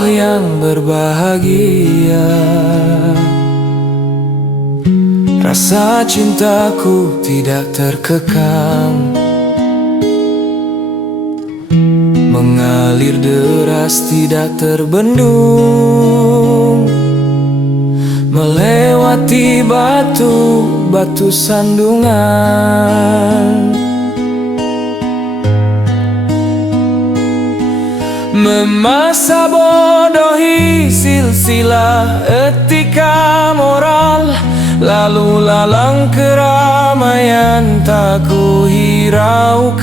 roh yang berbahagia. Rasa cintaku tidak terkekang, mengalir deras tidak terbendung, melewati batu-batu sandungan, memasa bodohi silsilah etika moral, lalu lalang keramaian tak ku hiraukan.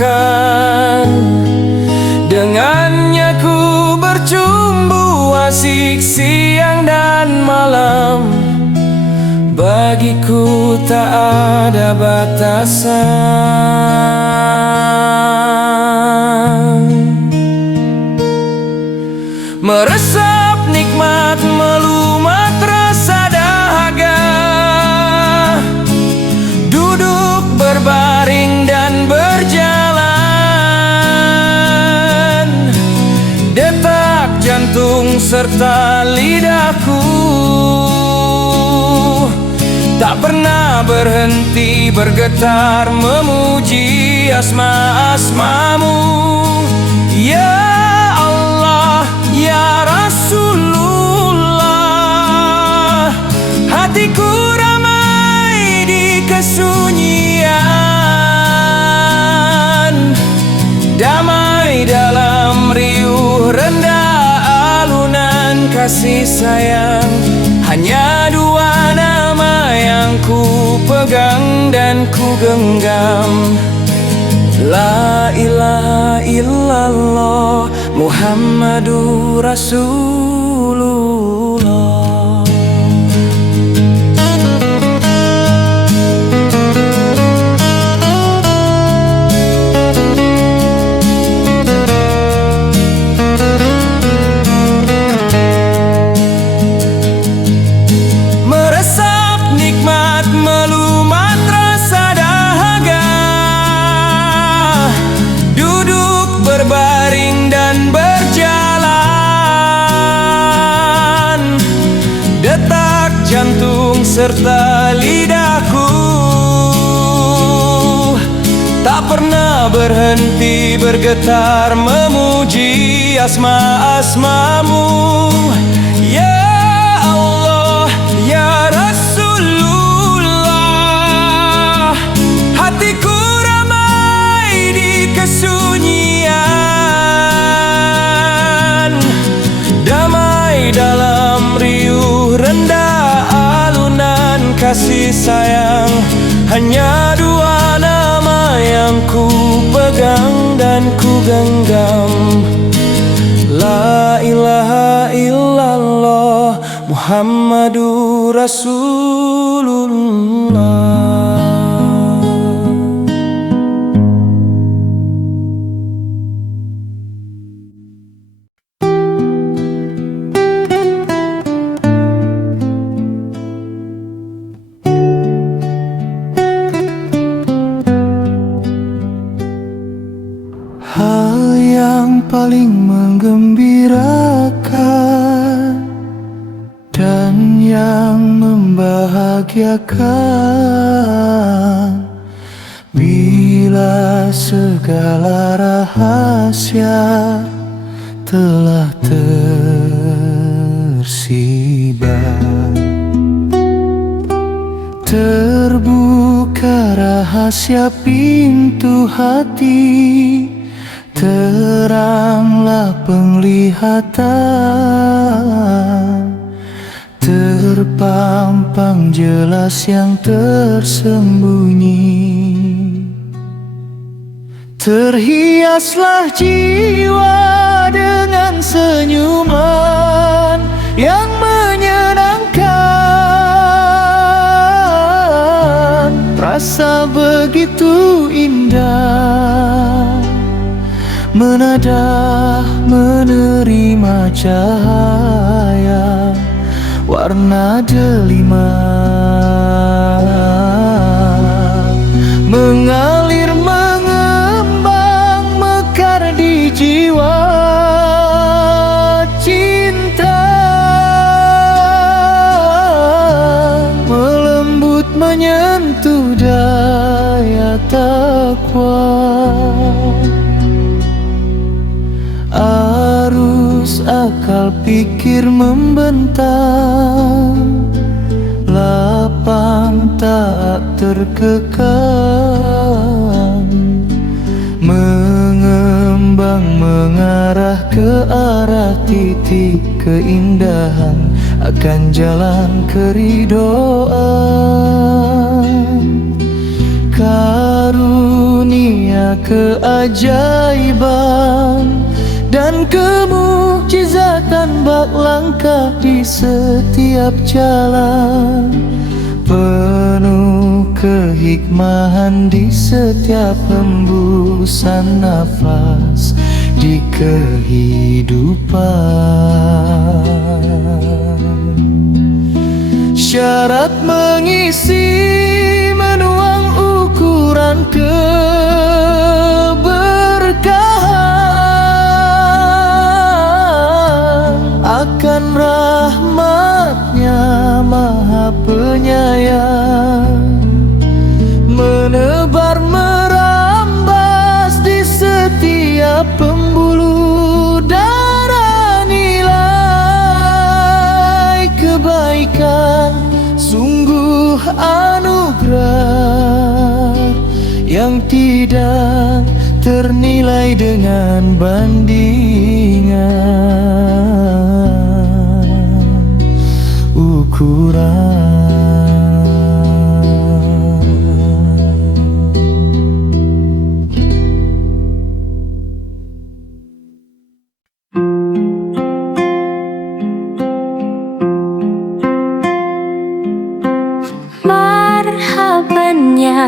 Dengannya ku bercumbu asik siang dan malam, bagiku tak ada batasan. Meresap nikmat melumat rasa dahaga, duduk berbaring dan berjalan, detak jantung serta lidahku tak pernah berhenti bergetar memuji asma-asmamu. Ya ya Rasulullah, hatiku ramai di kesunyian, damai dalam riuh rendah alunan kasih sayang. Hanya dua nama yang ku pegang dan ku genggam, la ilaha illallah Muhammadur Rasulullah. Meresap nikmat melumat rasa dahaga, duduk berbaring dan berjalan, detak jantung serta lidahku tak pernah berhenti bergetar memuji asma-asmamu. Ya Allah, ya Rasulullah, hatiku ramai di kesunyian, damai dalam riuh rendah alunan kasih sayang. Hanya dua nama yang ku pegang dan ku genggam, la ilaha illallah Muhammadur Rasulullah. Hal yang paling menggembirakan dan yang membahagiakan, bila segala rahasia telah tersibar, terbuka rahasia pintu hati, teranglah penglihatan, terpampang jelas yang tersembunyi. Terhiaslah jiwa dengan senyuman yang menyenangkan, rasa begitu indah, menadah menerima cahaya warna delima, mengalir mengembang mekar di jiwa. Cinta takwa. Arus akal pikir membentang, lapang tak terkekang, mengembang mengarah ke arah titik keindahan, akan jalan keridhoan. Karunia keajaiban dan kemukjizatan bak langkah di setiap jalan, penuh kehikmahan di setiap hembusan nafas di kehidupan. Syarat mengisi menuang ukuran keberkahan, akan rahmatnya Maha Penyayang, menebar merambas di setiap pembuluh darah. Nilai kebaikan sungguh anugerah yang tidak ternilai dengan bandingan ukuran. Marhabannya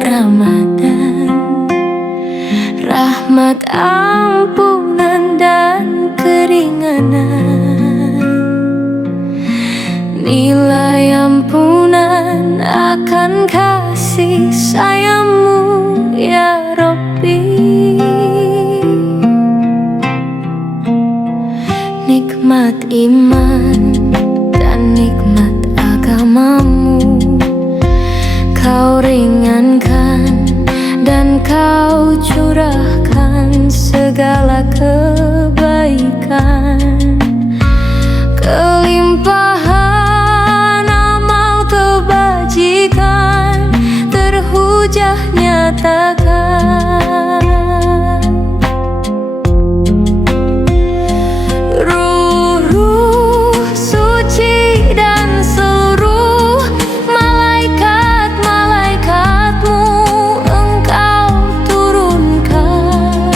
Ramadan, rahmat ampunan dan keringanan, nilai ampunan akan kasih sayangmu ya Rabbi. Nikmat iman dan nikmat agamamu Kau ringankan dan Kau curahkan segala kebaikan, kelimpahan amal kebajikan terhujah nyatakan. Ruh-ruh suci dan seluruh malaikat-malaikatmu Engkau turunkan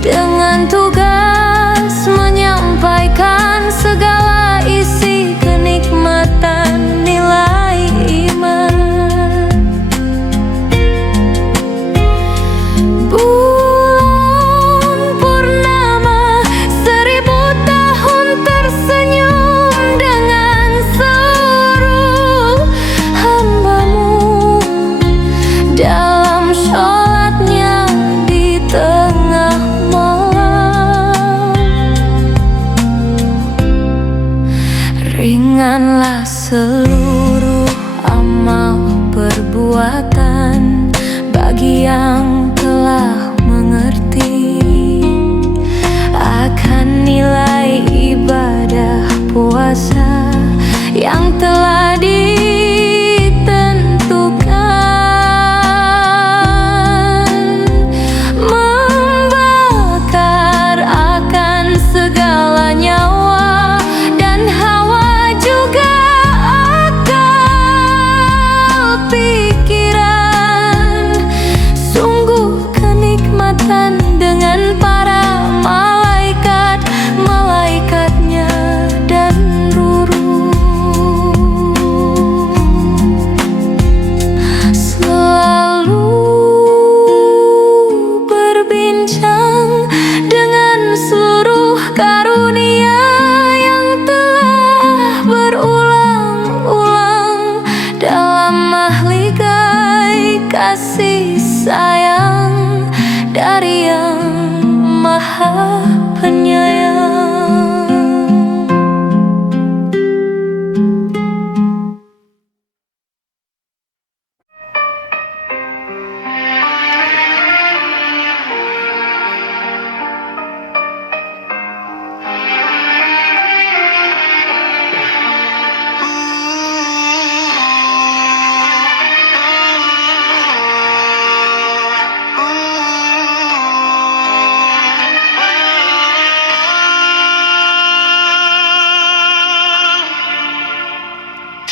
dengan tugas menyampaikan segala isi kenikmatan nilai iman. Bulan purnama 1000 tahun tersenyum dengan seluruh hamba-Mu dalam sholatnya di tengah malam. Ringanlah seluruh amal perbuatan bagi yang telah mengerti akan nilai ibadah puasa yang telah ditentukan, membakar akan segala nyawa dan hawa juga akal pikiran. Sungguh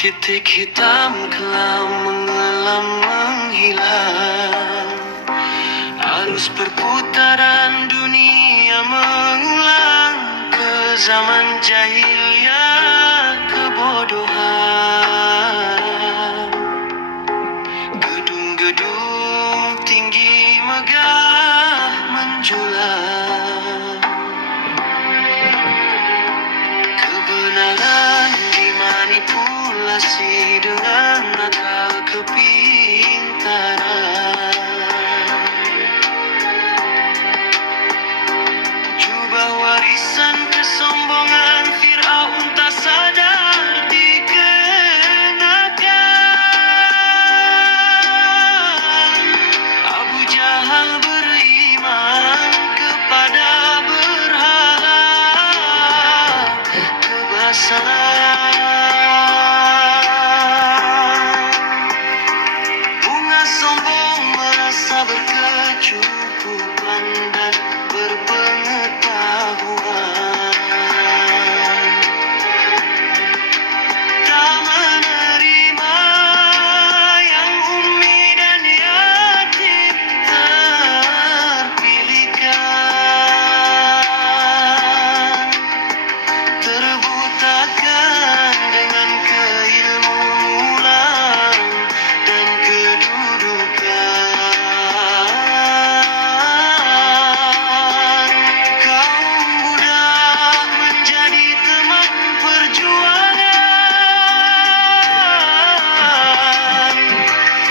Titik hitam kelam mengelam menghilang. Arus perputaran dunia mengulang ke zaman jahiliyah kebodohan. Gedung-gedung tinggi megah menjulang. Kebenaran dimanipulasi dengan akal kepintaran. Jubah warisan kesombongan Fir'aun tak sadar dikenakan. Abu Jahal beriman kepada berhala. Bunga sombong merasa berkecukupan dan berpengetahuan. Tak menerima yang ummi dan yatim terpilihkan. Terbutakan dengan keilmuan dan kedudukan. Kaum budak menjadi teman perjuangan.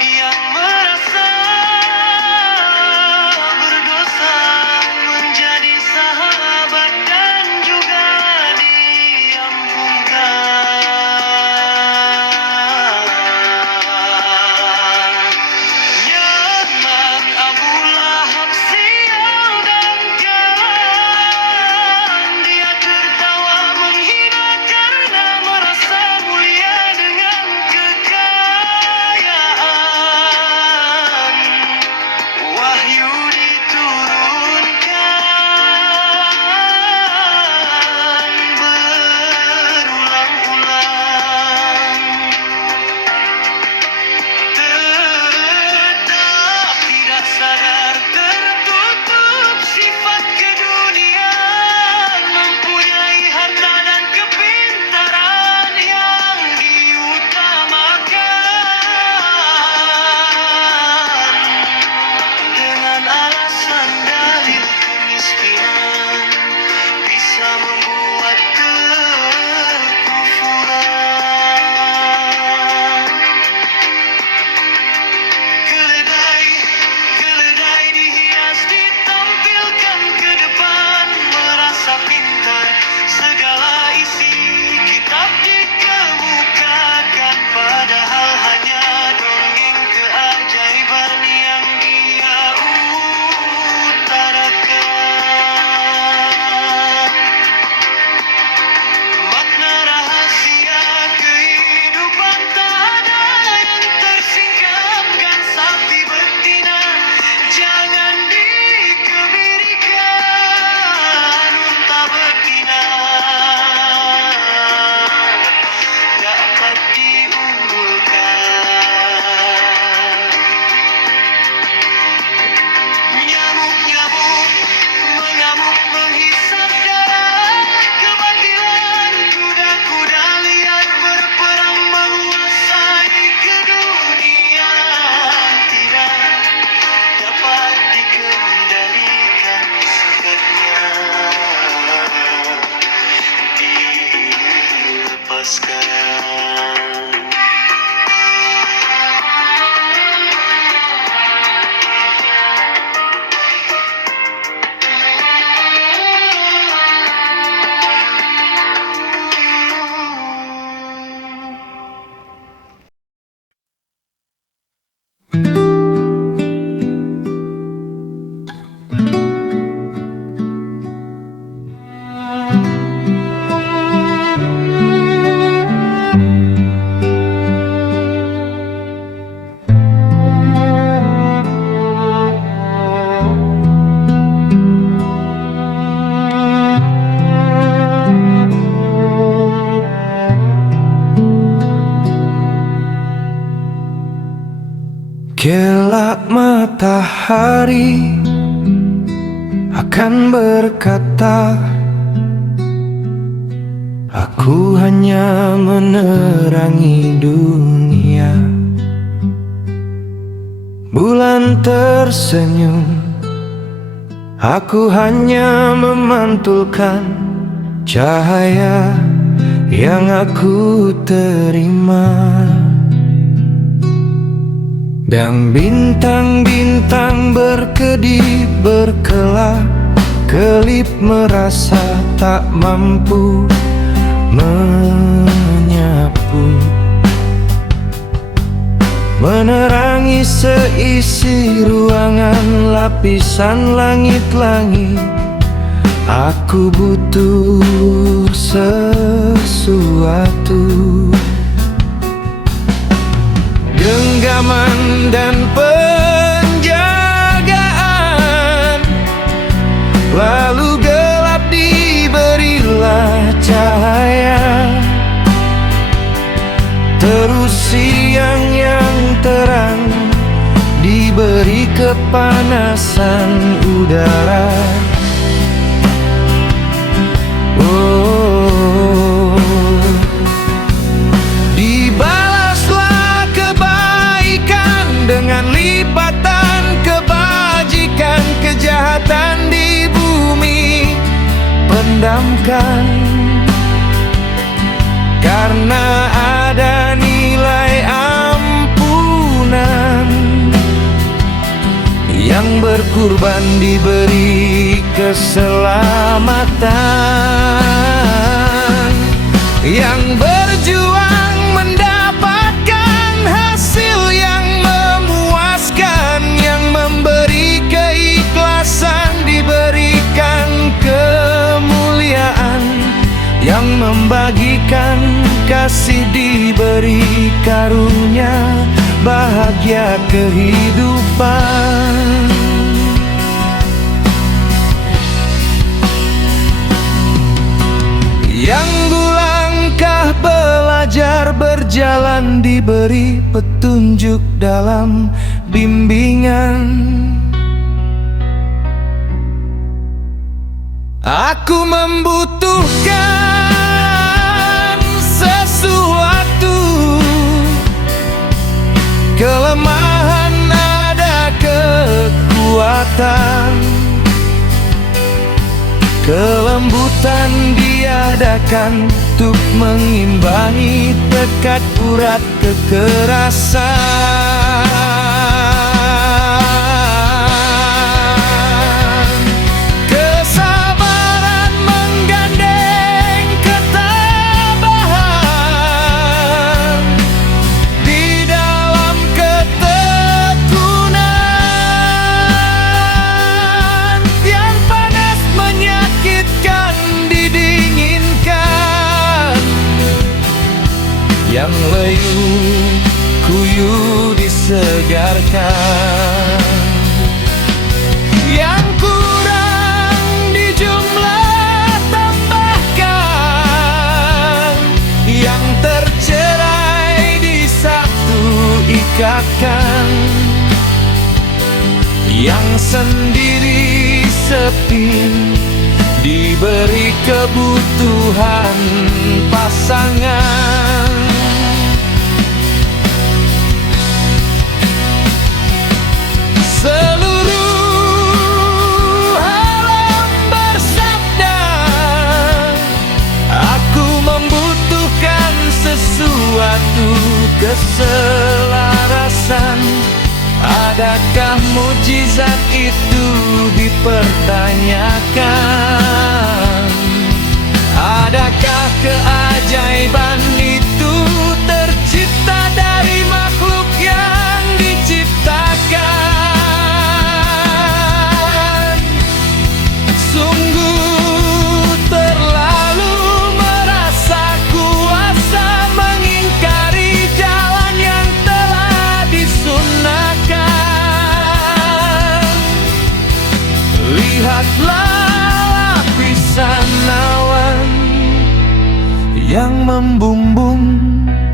Yang merasa berdosa menjadi sahabat dan juga Nyaman Abu Lahab sial dan jalan. Dia tertawa menghina karena merasa mulia dengan kekayaan. Wahyu diturunkan berulang-ulang. Tetap tidak sadar tertutup sifat keduniaan. Mempunyai harta dan kepintaran yang diutamakan. Dengan alasan dalil kemiskinan bisa membuat kekufuran. Keledai dihias ditampilkan ke depan. Merasa pintar segala isi kitab dikemukakan. Padahal hanya dongeng keajaiban yang dia utarakan. Makna rahasia kehidupan tak ada yang tersingkapkan. Sapi betina jangan dikebirikan. Unta betina dapat diunggulkan. Nyamuk-nyamuk mengamuk menghisap darah kebatilan. Kuda-kuda liar berperang menguasai keduniaan. Tidak dapat dikendalikan sikapnya. Dilepaskan. Kelak matahari akan berkata, aku hanya menerangi dunia. Bulan tersenyum, aku hanya memantulkan cahaya yang aku terima. Dan bintang-bintang berkedip berkelap kelip merasa tak mampu menyapu, menerangi seisi ruangan lapisan langit-langit. Aku butuh sesuatu, genggaman dan penjagaan, lalu gelap diberilah cahaya, terus siang yang terang diberi kepanasan udara. Oh, dibalaslah kebaikan dengan lipatan kebajikan, kejahatan di bumi pendamkan, karena ada nilai ampunan yang berkurban diberi keselamatan, yang berjuang mendapatkan hasil yang memuaskan, yang memberi keikhlasan diberikan kemuliaan, yang membagikan kasih diberi karunia bahagia kehidupan. Yang bulangkah belajar berjalan diberi petunjuk dalam bimbingan. Aku membutuhkan sesuatu, kelemahan ada kekuatan, kelembutan diadakan untuk mengimbangi tekad urat kekerasan. Kesabaran menggandeng ketabahan di dalam ketekunan, yang panas menyakitkan didinginkan, yang layu kuyu disegarkan, yang kurang dijumlah tambahkan, yang tercerai disatu ikatkan, yang sendiri sepi diberi kebutuhan pasangan. Seluruh alam bersabda, aku membutuhkan sesuatu, keselarasan. Adakah mujizat itu dipertanyakan? Adakah keajaiban itu tercipta dari makhluk yang diciptakan? Sungguh terlalu merasa kuasa mengingkari jalan yang telah disunahkan. Lihatlah lapisan awan yang membumbung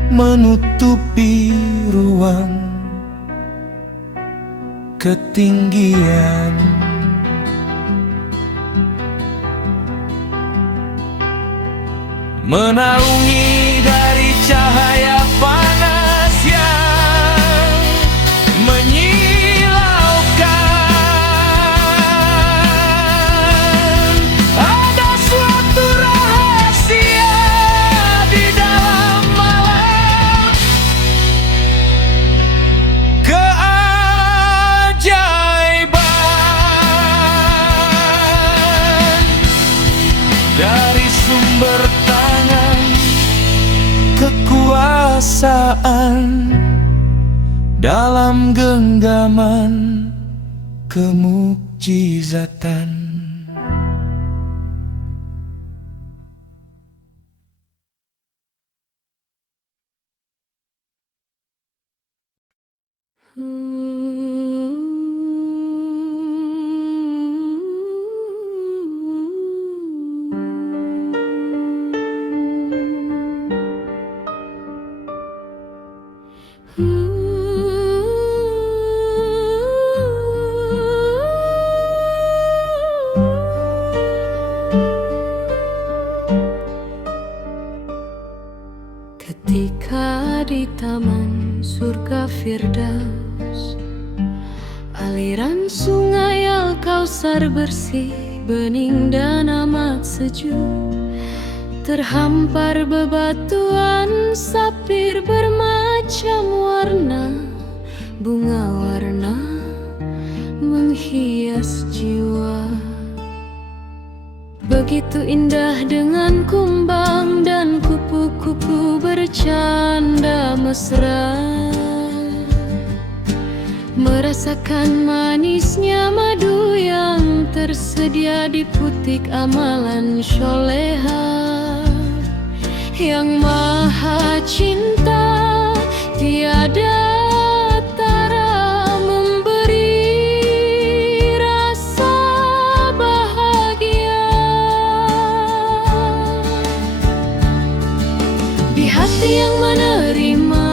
menutupi ruang, ketinggian. Menaungi dari cahaya panas yang menyilaukan. Ada suatu rahasia di dalam malam, keajaiban dari sumber tangan, kekuasaan dalam genggaman kemukjizatan. Ketika di taman surga Firdaus, aliran sungai Al-Kausar bersih, bening dan amat sejuk. Terhampar bebatuan sapir bermacam warna, bunga warna menghias jiwa. Begitu indah dengan kumbang dan kupu-kupu bercanda mesra, merasakan manisnya madu yang tersedia di putik amalan syoleha. Yang maha cinta tiada tara memberi rasa bahagia di hati yang menerima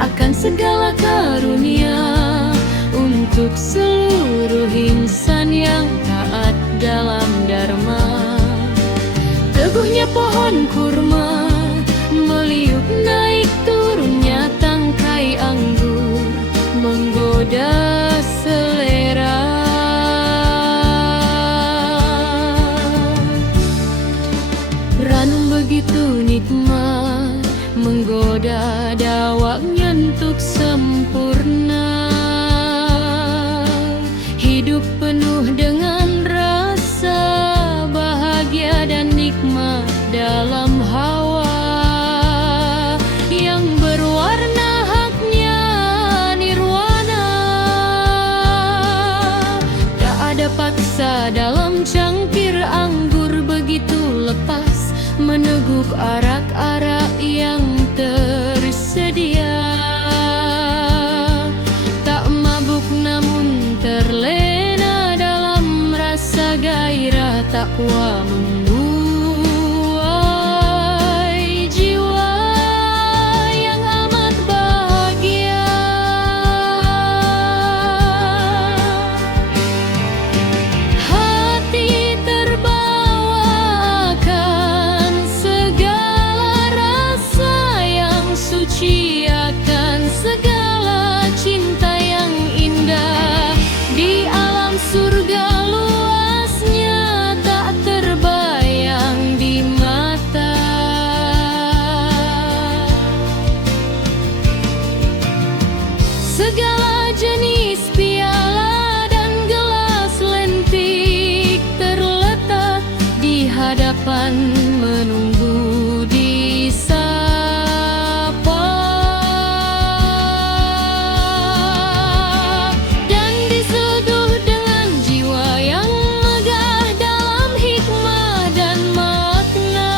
akan segala karunia untuk seluruh insan yang taat dalam dharma. Teguhnya pohon kurma, meliuk naik turunnya tangkai anggur, menggoda selera. Ranum begitu nikmat, menggoda dawaknya untuk sempurna. Hidup penuh dengan rasa bahagia dan nikmat dalam hawa yang berwarna haknya nirwana. Tak ada paksa dalam cangkir anggur, begitu lepas meneguk arak-arak yang tersedia. Tak mabuk namun terlena dalam rasa gairah takwa membuai jiwa yang amat bahagia. Hati terbawa akan segala rasa yang suci, akan segala cinta yang indah di alam surga luasnya tak terbayang di mata. Segala jenis piala dan gelas lentik terletak di hadapan menunggu disapa. Dan diseduh dengan jiwa yang megah dalam hikmah dan makna.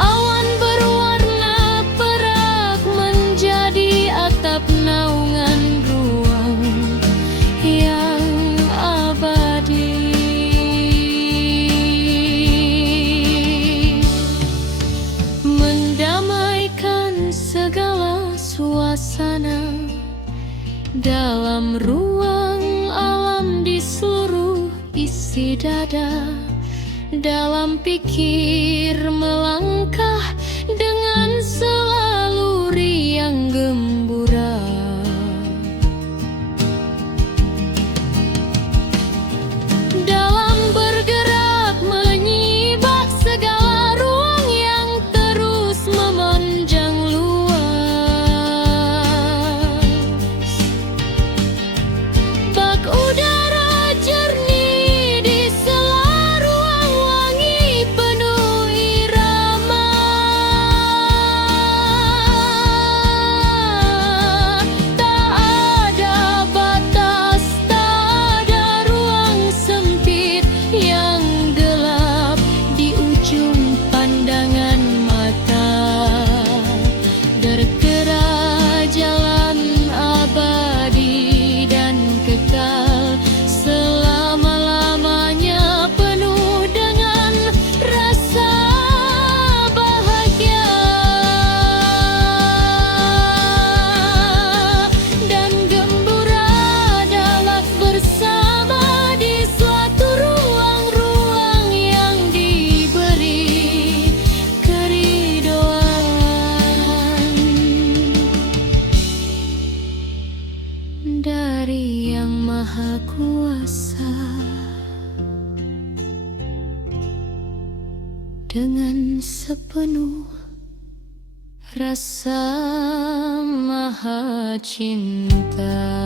Awan berwarna perak menjadi atap naungan ruang yang abadi. dalam ruang alam di seluruh isi dada, dalam pikir melangkah dengan selalu riang gembira. Dalam bergerak menyibak segala ruang yang terus memanjang luas. Bak udara jernih di sela ruang wangi penuh irama. Tak ada batas, tak ada ruang sempit yang gelap di ujung pandangan mata. Derkera jalan abadi dan kekal, selama-lamanya penuh dengan rasa bahagia dan gembira dalam bersama di suatu ruang-ruang yang diberi keridoan dari Yang Maha Kuasa. Dengan sepenuh rasa maha cinta.